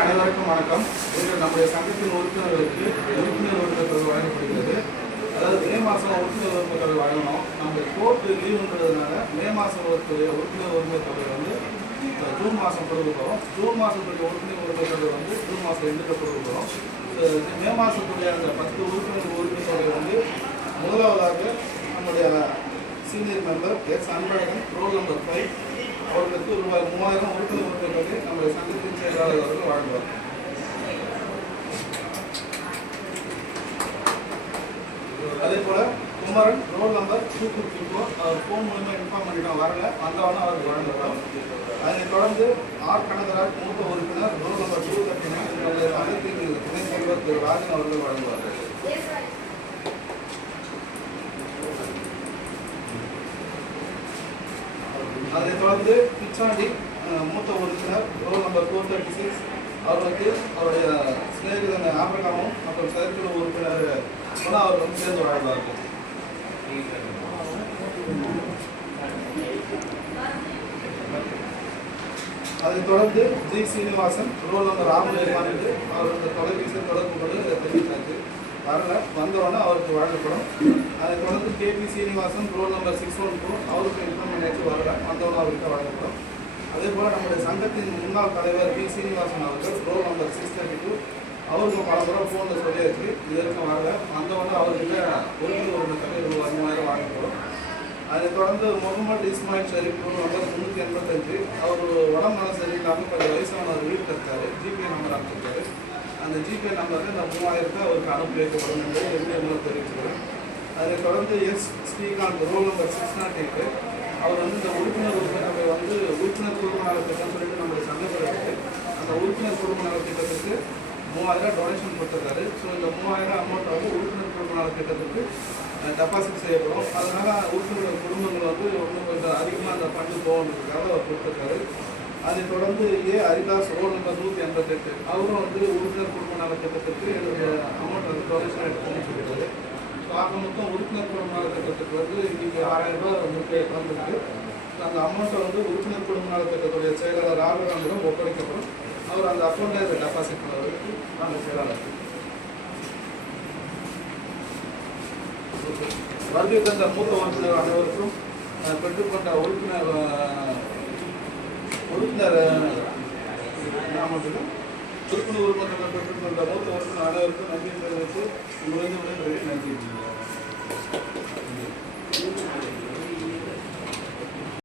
அனைவருக்கும் வணக்கம். இன்று நம்முடைய சங்கத்தின் உறுப்பினர்களுக்கு உறுப்பினர் உறுப்பினர் வழங்கப்படுகிறது. அதாவது மே மாதம் உறுப்பினர் உரிமை தொகை வழங்கணும் நம்ம கோர்ட்டு லீவுன்றதுனால மே மாதம் ஒரு உறுப்பினர் உரிமை தொகை வந்து ஜூன் மாதம் கொடுக்க ஜூன் மாதத்துடைய உறுப்பினர் உரிமை தொகை வந்து ஜூன் மாதம் எண்டுக்கு கொடுக்க மே மாதத்துடைய அந்த பத்து உறுப்பினர் உரிமை தொகை வந்து முதலாவதாக நம்முடைய senior member S. Anbazhagan roll number five அவர்களுக்கு ரூபாய் மூவாயிரம் உறுப்பினர் உரிமை தொகை நம்முடைய சங்கத்தின் செயலாளர் அவர்கள் வழங்குவார் அதே போல Kumaran roll number two fifty four அவர் ஃபோன் மூலமாக இன்ஃபார்ம் பண்ணிட்டோம் வரல. வந்தவொடனே அவருக்கு வழங்குறோம் அதனைத் தொடர்ந்து ஆர் கனகராஜ் மூத்த உறுப்பினர் ரோல் நம்பர் டூ தட்டினா நைன் நம்முடைய சங்கத்தின் துணைத் தலைவர் திரு ராஜன் அவர்கள் வழங்குவார்கள். அதைத் தொடர்ந்து பிச்சாண்டி மூத்த உறுப்பினர் roll number two thirty six அவர்களுக்கு அவருடைய சிநேகிதன் ஆபிரகாமும் மற்றும் செயற்குழு உறுப்பினர் குணா அவர் வந்து சேர்ந்து வழங்குவார்கள் அதைத் தொடர்ந்து ஜி. சீனிவாசன் ரோல் நம்பர் ராமலிங்கமானது அவர் அந்த தொலைபேசி தொடர்பு கொண்டு தெரிவித்தாச்சு வரல வந்தவொடனே அவருக்கு வழங்கப்படும். அதை தொடர்ந்து KP Srinivasan roll number six one two அவருக்கு இன்ஃபார்ம் பண்ணியாச்சு வரல. வந்தவுடனே அவருக்கு வழங்கப்படும் அதே போல் நம்முடைய சங்கத்தின் முன்னாள் தலைவர் பி சீனிவாசன் அவர்கள் roll number six thirty two அவருக்கு பல முறை ஃபோனில் சொல்லியாச்சு. இது வரைக்கும் வரல. வந்தவுடனே அவர்கிட்ட ஒரு ஒரு தலைவர் ரூபாய் மூவாயிரம் வாங்கிக்கிறோம் அதை தொடர்ந்து முகமது இஸ்மாயில் ஷரீஃப்னு வந்து முந்நூற்றி எண்பத்தஞ்சு அவர் உடம்பு நலம் சரியில்லாமல் கொஞ்சம் வயசானவர் வீட்டில் இருக்காரு. ஜிபே நம்பர் அனுப்பிச்சிருக்காரு. அந்த ஜிபே நம்பருக்கு இந்த மூவாயிரத்தை அவருக்கு அனுப்பி வைக்கப்படும் என்று எப்படி உங்களுக்கு தெரிவிச்சுக்கிறேன். அதை தொடர்ந்து S Srikanth roll number six naught eight அவர் வந்து இந்த உறுப்பினர் உறுப்பினரை வந்து உறுப்பினர் குடும்ப நல திட்டம் சொல்லிட்டு நம்மளுடைய சங்கத்தில் இருக்குது அந்த உறுப்பினர் குடும்ப நல திட்டத்துக்கு மூவாயிரம் டொனேஷன் கொடுத்துருக்காரு. ஸோ இந்த மூவாயிரம் அமௌண்ட் வந்து உறுப்பினர் குடும்ப நல திட்டத்துக்கு டெபாசிட் செய்யப்படும். அதனால் உறுப்பினர் குடும்பங்கள் வந்து ஒன்றும் கொஞ்சம் அதிகமாக அந்த ஃபண்டு போகணுன்றதுக்காக அவர் கொடுத்துருக்காரு. அதைத் தொடர்ந்து ஏ. ஹரிதாஸ் ரோல் நம்பர் நூற்றி எண்பத்தெட்டு. அவரும் வந்து உறுப்பினர் குடும்ப நல திட்டத்துக்கு என்னுடைய அமௌண்ட் வந்து டொனேஷன் எடுத்துன்னு சொல்லியிருக்காரு ஆக மொத்தம் உறுப்பினர் குடும்ப திட்டத்துக்கு வந்து இன்னைக்கு ஆறாயிரம் ரூபாய் முக்கிய வந்திருக்கு அந்த அமௌண்ட்டை வந்து உறுப்பினர் குடும்ப திட்டத்துடைய செயலாளர் ராகவேந்திரம் ஒப்படைக்கப்படும். அவர் அந்த அக்கௌண்ட்டை அதை டெபாசிட் பண்ணுறதுக்கு நாங்கள் செயலாளர். வருகை தந்த மூத்த உறுப்பினர் அனைவருக்கும் பெற்றுக்கொண்ட உறுப்பினர் உறுப்பினர் அஹ், நாமத்துக்கு உறுப்பினர் உறுப்பினர்கள் பெற்றுக்கொண்ட மூத்த உறுப்பினர் அனைவருக்கும் நன்றி தெரிவித்து நன்றி.